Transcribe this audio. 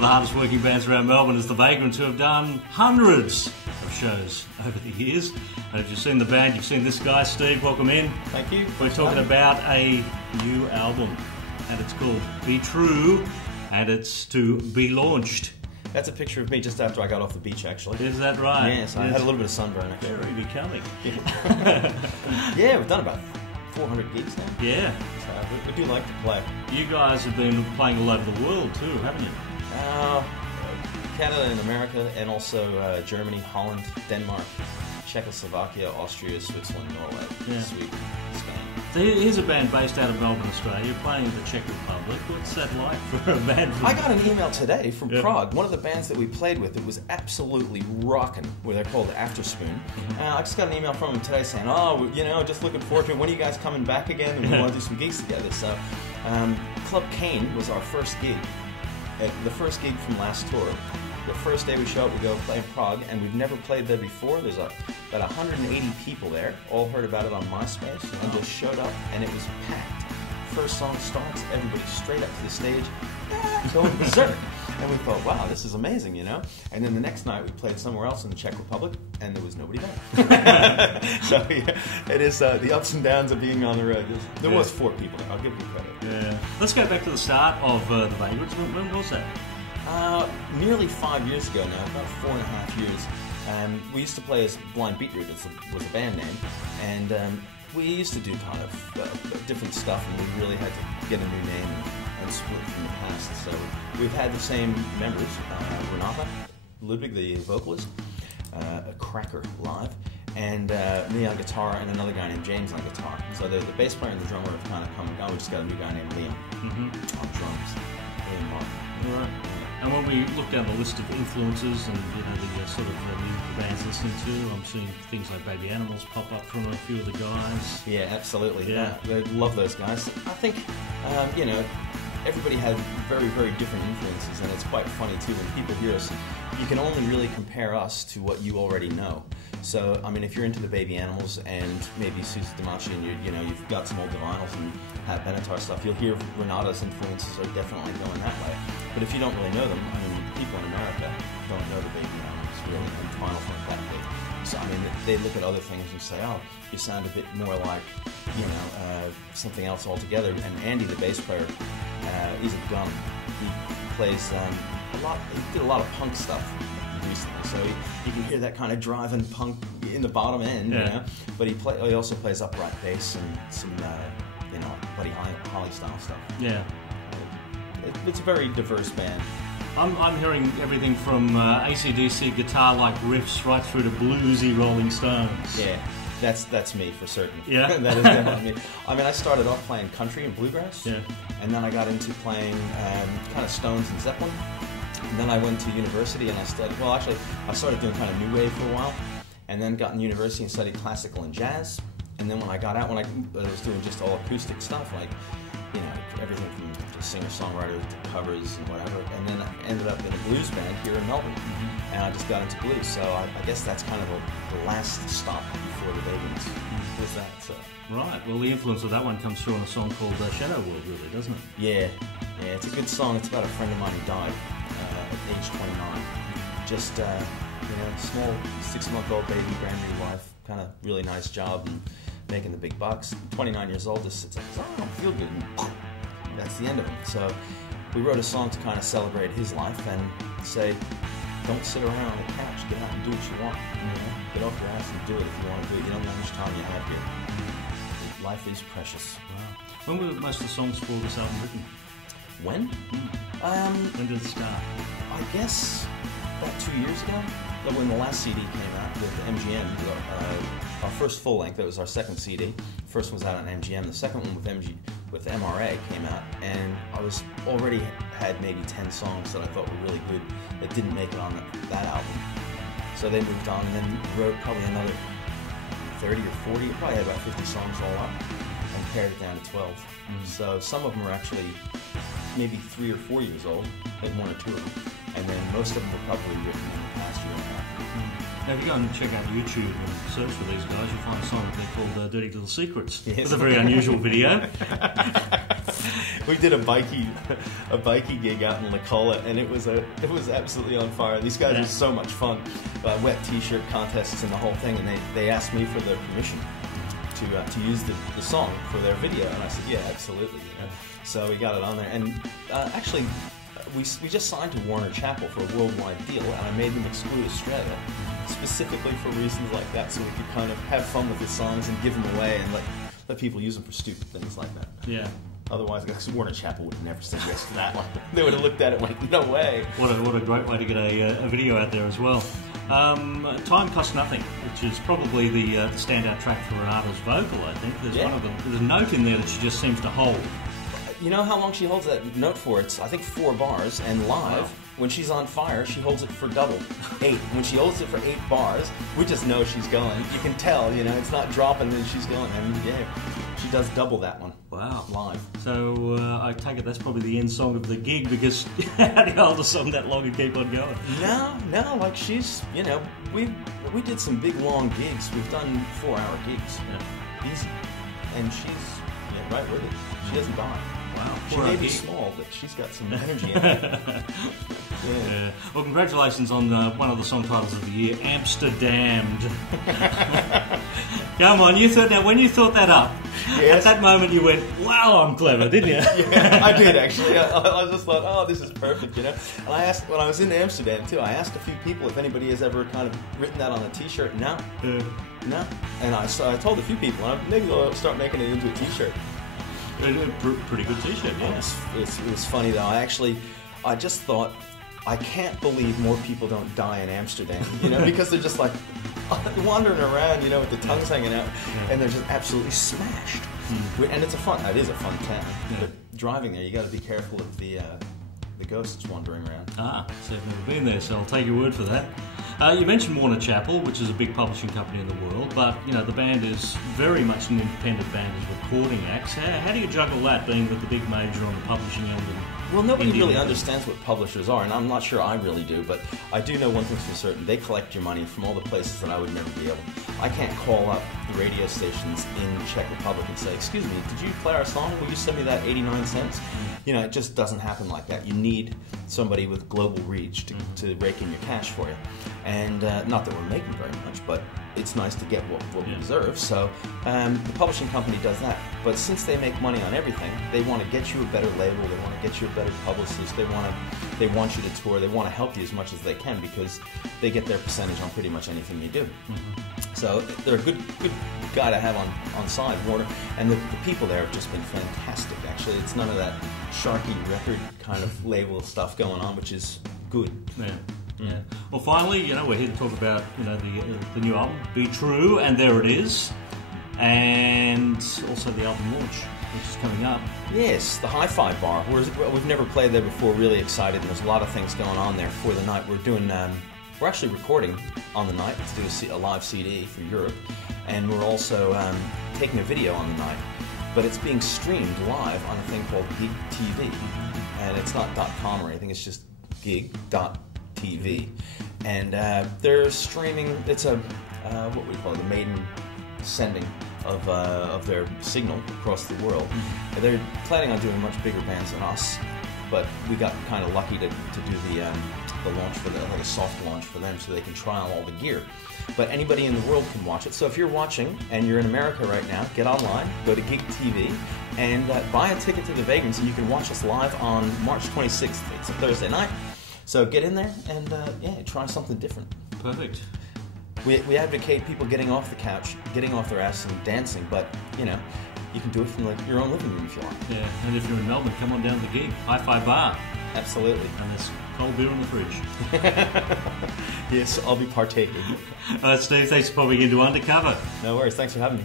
of the hardest working bands around Melbourne is the Vagrants, who have done hundreds of shows over the years. And if you've seen the band, you've seen this guy. Steve, welcome in. Thank you. We're talking about a new album, and it's called Be True, and it's to be launched. That's a picture of me just after I got off the beach, actually. Is that right? Yes, I had a little bit of sunburn, actually. Very becoming. Yeah, we've done about 400 gigs now. Yeah. So we do like to play. You guys have been playing all over the world too, haven't you? Canada and America, and also Germany, Holland, Denmark, Czechoslovakia, Austria, Switzerland, Norway, Sweden, Spain. So here's a band based out of Melbourne, Australia, playing in the Czech Republic. What's that like for a band from... I got an email today from Prague. One of the bands that we played with, it was absolutely rocking, where they're called After Spoon. I just got an email from them today saying, oh, you know, just looking forward to it. When are you guys coming back again? And we want to do some gigs together. So Club Cane was our first gig. The first gig from last tour. The first day we show up, we go play in Prague, and we've never played there before. There's about 180 people there, all heard about it on MySpace, and just showed up, and it was packed. First song starts, everybody straight up to the stage, going berserk. And we thought, wow, this is amazing, you know? And then the next night we played somewhere else in the Czech Republic, and there was nobody there. So yeah, it is the ups and downs of being on the road. There was 4 people there, I'll give you credit. Yeah. Let's go back to the start of the Vagrants. When was that? Nearly 5 years ago now, about 4.5 years. We used to play as Blind Beetroot, was a band name, and we used to do kind of different stuff, and we really had to get a new name and split from the past. So we've had the same members, Renata, Ludwig, the vocalist, a cracker live, and me on guitar, and another guy named James on guitar. So the bass player and the drummer have kind of come and gone. We just got a new guy named Liam on drums. Liam Mark. Right. And when we look down the list of influences and the sort of music the band's listening to, I'm seeing things like Baby Animals pop up from a few of the guys. Yeah, absolutely. Yeah. I love those guys. I think, you know, everybody had very, very different influences, and it's quite funny too when people hear us. You can only really compare us to what you already know. So, I mean, if you're into the Baby Animals and maybe Susie Damashi, and you've got some old Divinyls and Pat Benatar stuff, you'll hear Renata's influences are definitely going that way. But if you don't really know them, I mean, people in America don't know the Baby Animals really, and Divinyls aren't that big. So, I mean, they look at other things and say, oh, you sound a bit more like, you know, something else altogether. And Andy, the bass player, he's a gun. He plays he did a lot of punk stuff recently, so you can hear that kind of driving punk in the bottom end, you know. But he also plays upright bass and some, you know, Buddy Holly style stuff. Yeah. It's a very diverse band. I'm hearing everything from AC/DC guitar-like riffs right through to bluesy Rolling Stones. Yeah, that's me for certain. Yeah, that is definitely me. I mean, I started off playing country and bluegrass, and then I got into playing kind of Stones and Zeppelin. And then I went to university and I studied. Well, actually, I started doing kind of new wave for a while, and then got in university and studied classical and jazz. And then when I got out, when I was doing just all acoustic stuff, like, you know, everything from singer-songwriter to covers and whatever, and then I ended up in a blues band here in Melbourne, and I just got into blues, so I guess that's kind of the last stop before the Vagrants was that. So. Right, well the influence of that one comes through on a song called Shadow World, really, doesn't it? Yeah, it's a good song. It's about a friend of mine who died at age 29. Just, you know, small 6-month-old baby, brand new wife, kind of really nice job, and making the big bucks. 29 years old, just sits like, oh, I don't feel good. And that's the end of it. So we wrote a song to kind of celebrate his life and say, don't sit around on the couch. Get out and do what you want. You know? Get off your ass and do it if you want to do it. You don't know how much time you have here. Life is precious. Wow. When were most of the songs for this album written? When? When did it start? I guess about 2 years ago. When the last CD came out with MGM, our first full length, that was our second CD. First one was out on MGM. The second one with MRA came out, and I was already had maybe 10 songs that I thought were really good that didn't make it on that album. So they moved on and then wrote probably another 30 or 40, probably had about 50 songs all up, and pared it down to 12. So some of them are actually maybe 3 or 4 years old, like 1 or 2 of them, and then most of them were probably written in the past year and a half. Now, if you go and check out YouTube and search for these guys, you'll find a song that they're called Dirty Little Secrets. Yes. It's a very unusual video. We did a bikey gig out in La Cola, and it was absolutely on fire. These guys are so much fun. Wet T-shirt contests and the whole thing, and they asked me for their permission to use the song for their video, and I said, yeah, absolutely. You know? So we got it on there, and actually, we just signed to Warner Chappell for a worldwide deal, and I made them exclude Australia specifically for reasons like that, so we could kind of have fun with the songs and give them away and let people use them for stupid things like that. Yeah. Otherwise, because Warner Chappell would have never said yes to that one. They would have looked at it and went, no way. What a great way to get a video out there as well. Time Costs Nothing, which is probably the standout track for Renata's vocal, I think. There's there's a note in there that she just seems to hold. You know how long she holds that note for? It's, I think, 4 bars, and live, when she's on fire, she holds it for double, 8. When she holds it for 8 bars, we just know she's going. You can tell, you know, it's not dropping and she's going. I mean, yeah, she does double that one. Wow. Live. So I take it that's probably the end song of the gig, because how do you hold a song that long and keep on going? No, like she's, you know, we did some big long gigs. We've done 4-hour gigs. Yeah. Easy. And she's right with it. She doesn't die. Wow. She may be small, but she's got some energy in her. Yeah. Well, congratulations on one of the song titles of the year, Amsterdammed. Come on, when you thought that up, at that moment you went, wow, I'm clever, didn't you? Yeah, I did actually. I just thought, oh, this is perfect, you know. And I asked, when I was in Amsterdam too, I asked a few people if anybody has ever kind of written that on a T-shirt. No. No. And I told a few people, maybe they'll start making it into a T-shirt. Pretty good T-shirt, yeah. It was funny though. I just thought, I can't believe more people don't die in Amsterdam, you know, because they're just like wandering around, you know, with the tongues hanging out, and they're just absolutely smashed. And it's a fun town. But driving there, you got to be careful of the ghosts wandering around. So I've never been there, so I'll take your word for that. You mentioned Warner Chappell, which is a big publishing company in the world, but you know the band is very much an independent band as recording acts. How do you juggle that, being with the big major on the publishing end? Well, nobody really understands what publishers are, and I'm not sure I really do, but I do know one thing's for certain. They collect your money from all the places that I would never be able. I can't call up the radio stations in the Czech Republic and say, excuse me, did you play our song? Will you send me that 89 cents? You know, it just doesn't happen like that. You need somebody with global reach to rake in your cash for you. And not that we're making very much, but it's nice to get what we deserve. So the publishing company does that. But since they make money on everything, they want to get you a better label. They want to get you a better publicist. They want you to tour. They want to help you as much as they can because they get their percentage on pretty much anything you do. So they're a good guy to have on side, Warner. And the people there have just been fantastic. Actually, it's none of that Sharky record kind of label stuff going on, which is good. Yeah. Well, finally, you know, we're here to talk about, you know, the new album, Be True, and there it is, and also the album launch, which is coming up. Yes, the HiFi Bar. We've never played there before. Really excited, and there's a lot of things going on there for the night. We're actually recording on the night to do a live CD for Europe, and we're also taking a video on the night. But it's being streamed live on a thing called Gig TV, and it's not .com or anything. It's just gig.tv, and they're streaming. It's what we call it, the maiden sending of their signal across the world. They're planning on doing much bigger bands than us, but we got kind of lucky to do the launch for them, like a soft launch for them, so they can try on all the gear. But anybody in the world can watch it. So if you're watching and you're in America right now, get online, go to Gig TV, and buy a ticket to the Vagrants, and you can watch us live on March 26th. It's a Thursday night. So get in there and try something different. Perfect. We advocate people getting off the couch, getting off their ass and dancing, but you know, you can do it from your own living room if you want. Yeah, and if you're in Melbourne, come on down to the gig. HiFi Bar. Absolutely. And there's cold beer in the fridge. Yes, I'll be partaking. Steve, thanks for popping into Undercover. No worries, thanks for having me.